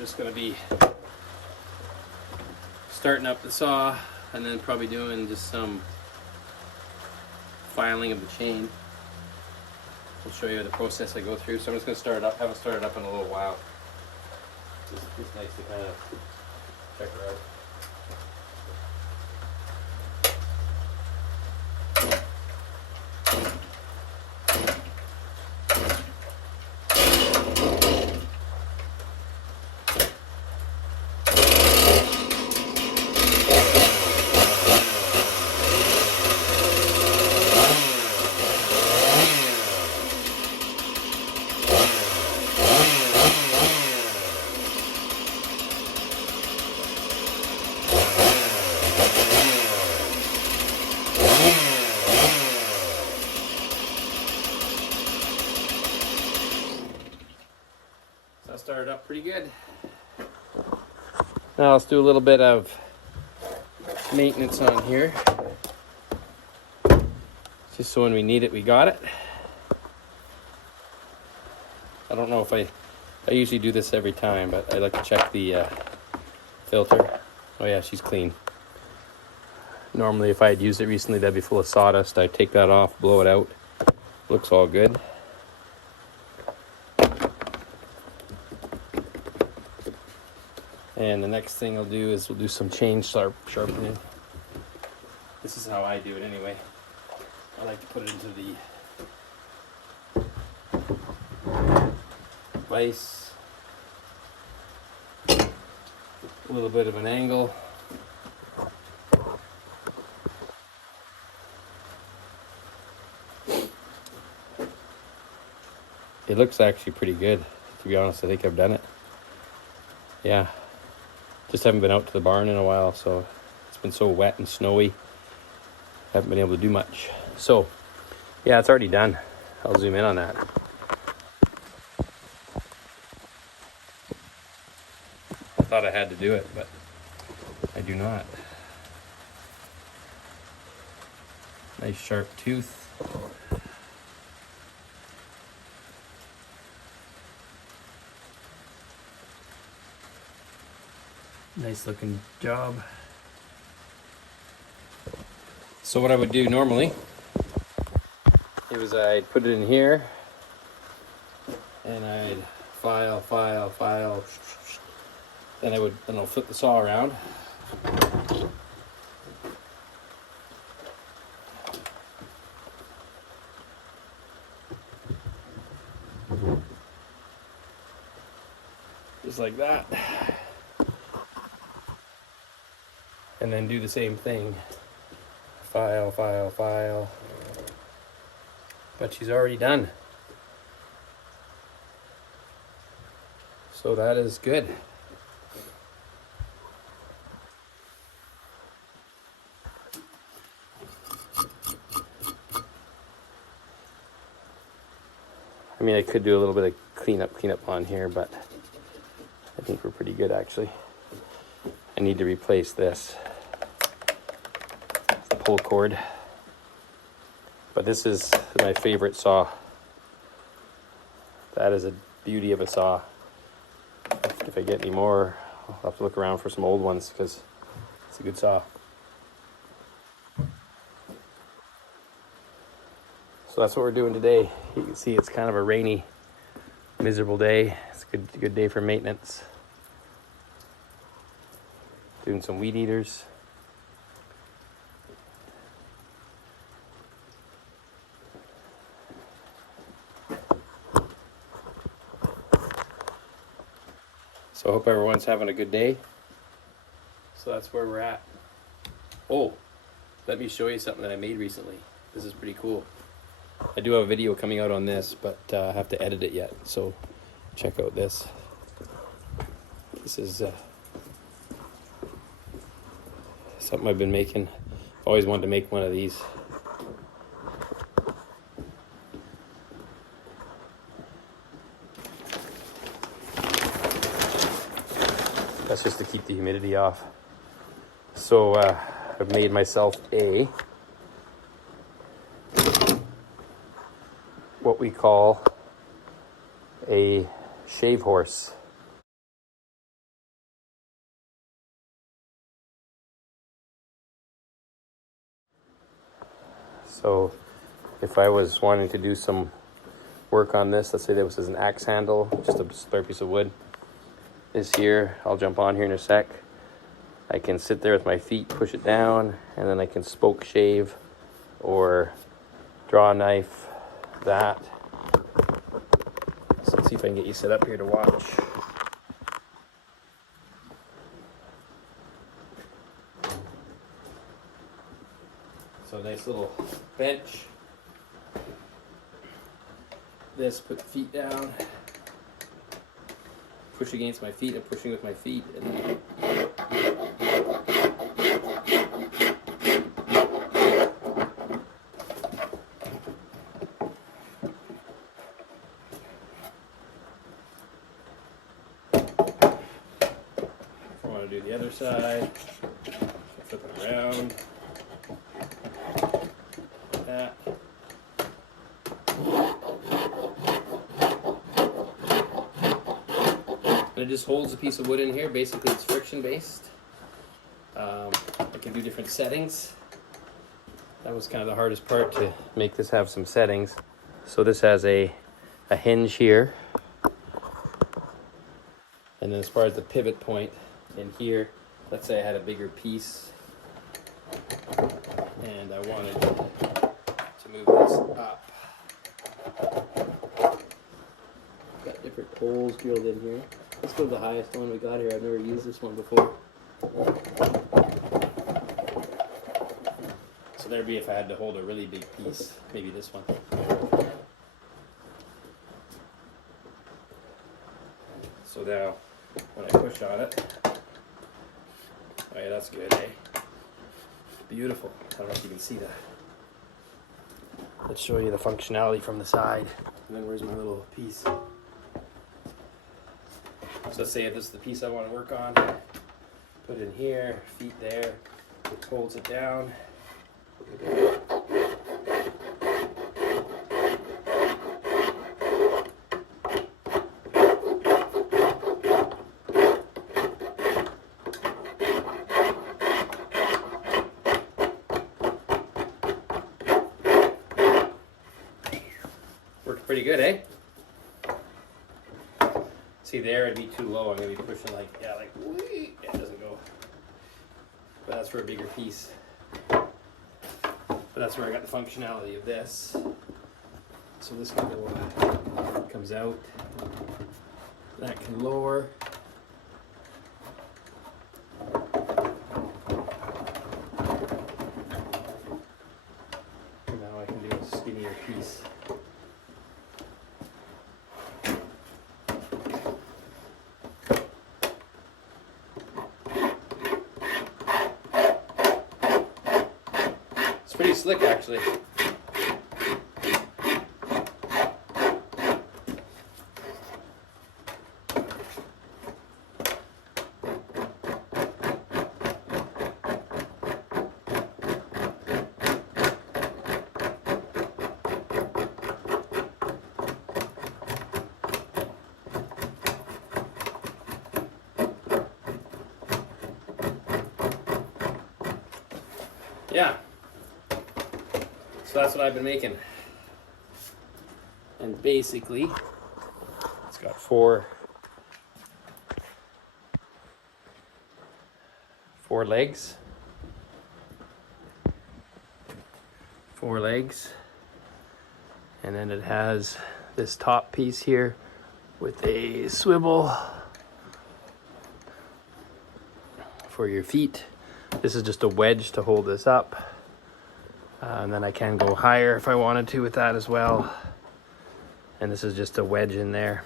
just going to be starting up the saw and then probably doing just some filing of the chain. I'll show you the process I go through. So I'm just going to start it up. Haven't started up in a little while. It's nice to kind of check her out. So I started up pretty good. Now let's do a little bit of maintenance on here. Just so when we need it, we got it. I don't know if I usually do this every time, but I like to check the filter. Oh yeah, she's clean. Normally if I had used it recently, that'd be full of sawdust. I take that off, blow it out. Looks all good. And the next thing I'll do is we'll do some chain sharpening. This is how I do it anyway. I like to put it into the vise. A little bit of an angle. It looks actually pretty good, to be honest. I think I've done it. Yeah. Just haven't been out to the barn in a while, so it's been so wet and snowy. Haven't been able to do much. So, yeah, it's already done. I'll zoom in on that. I thought I had to do it, but I do not. Nice sharp tooth. Nice looking job. So what I would do normally is I'd put it in here and I'd file. Then I'll flip the saw around. Just like that. And then do the same thing. File. But she's already done. So that is good. I mean, I could do a little bit of cleanup on here, but I think we're pretty good actually. I need to replace this. The pull cord. But this is my favorite saw. That is a beauty of a saw. If I get any more, I'll have to look around for some old ones because it's a good saw. So that's what we're doing today. You can see it's kind of a rainy, miserable day. It's a good day for maintenance. Doing some weed eaters. So I hope everyone's having a good day. So that's where we're at. Oh, let me show you something that I made recently. This is pretty cool. I do have a video coming out on this, but I have to edit it yet. So check out this. This is something I've been making. Always wanted to make one of these. That's just to keep the humidity off. So I've made myself what we call a shave horse. So if I was wanting to do some work on this, let's say this is an axe handle, just a spare piece of wood, is here. I'll jump on here in a sec. I can sit there with my feet, push it down, and then I can spoke shave or draw a knife that. So let's see if I can get you set up here to watch. So a nice little bench. This, put the feet down. Push against my feet. I'm pushing with my feet. And if I want to do the other side, flip it around. Like that. And it just holds a piece of wood in here. Basically, it's friction based. I can do different settings. That was kind of the hardest part, to make this have some settings. So this has a hinge here. And then as far as the pivot point in here, let's say I had a bigger piece and I wanted to move this up. Got different holes drilled in here. Let's go to the highest one we got here. I've never used this one before. So there'd be if I had to hold a really big piece, maybe this one. So now, when I push on it, oh yeah, that's good, eh? Beautiful. I don't know if you can see that. Let's show you the functionality from the side. And then where's my little piece? So let's say if this is the piece I want to work on, put it in here, feet there, it holds it down. Worked pretty good, eh? See there, it'd be too low. I'm gonna be pushing like, yeah, like, whee, it doesn't go. But that's for a bigger piece. But that's where I got the functionality of this. So this can go, comes out. That can lower. And now I can do a skinnier piece. Pretty slick, actually. Yeah. So that's what I've been making. And basically, it's got four legs. Four legs. And then it has this top piece here with a swivel for your feet. This is just a wedge to hold this up. And then I can go higher if I wanted to with that as well. And this is just a wedge in there.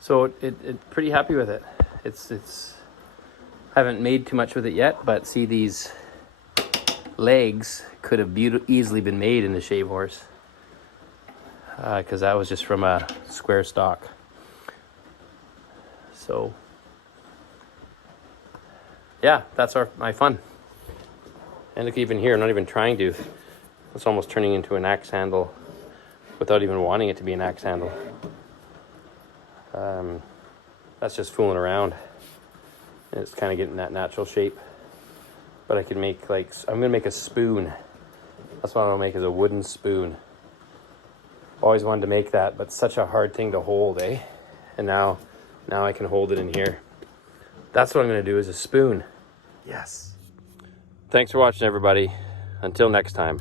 So it pretty happy with it. It's haven't made too much with it yet, but see, these legs could have easily been made in the shave horse. Because that was just from a square stock. So yeah, that's my fun. And look, even here, I'm not even trying to. It's almost turning into an axe handle without even wanting it to be an axe handle. That's just fooling around. And it's kind of getting that natural shape. But I can make I'm gonna make a spoon That's what I'll make, is a wooden spoon. Always wanted to make that, but such a hard thing to hold, eh? And now I can hold it in here. That's what I'm gonna do, is a spoon. Yes. Thanks for watching, everybody. Until next time.